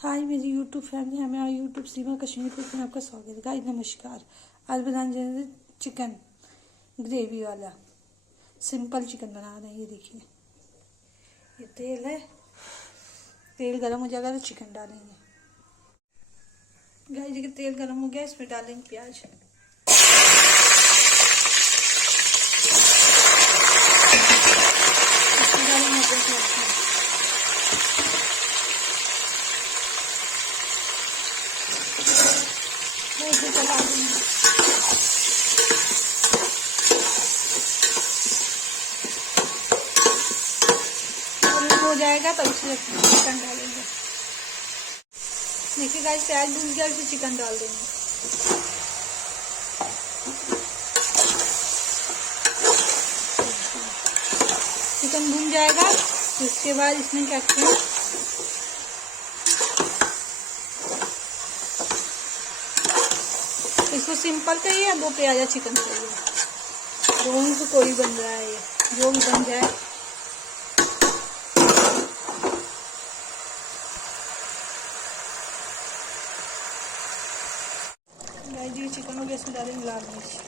हाय मेरी YouTube family, हमें और यूट्यूब सीमा कश्मीर में आपका स्वागत है। गाइस नमस्कार। आज बनाने जा रहे हैं चिकन ग्रेवी वाला सिंपल चिकन बना रहे हैं। ये देखिए, ये तेल है, तेल गरम हो जाएगा तो चिकन डालेंगे। गाइस देखिए, तेल गरम हो गया, इसमें डालेंगे प्याज। इसे चला देंगे। हो जाएगा तब इसमें चिकन डालेंगे। देखिए गाइस, प्याज भून गया, इसमें चिकन डाल देंगे। चिकन भून जाएगा तो इसके बाद इसमें क्या करें, इसको सिंपल चाहिए या 2 प्याजा चिकन चाहिए, दोनों से कोई बन रहा है, ये जो भी बन जाए। गाइस ये चिकन हो गया, इसमें डालेंगे लाल मिर्च,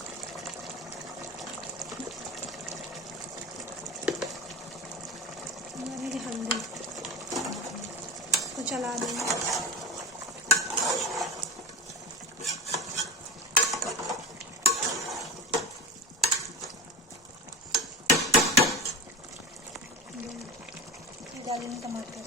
डालेंगे हल्दी, तो चला देंगे। डालेंगे टमाटर,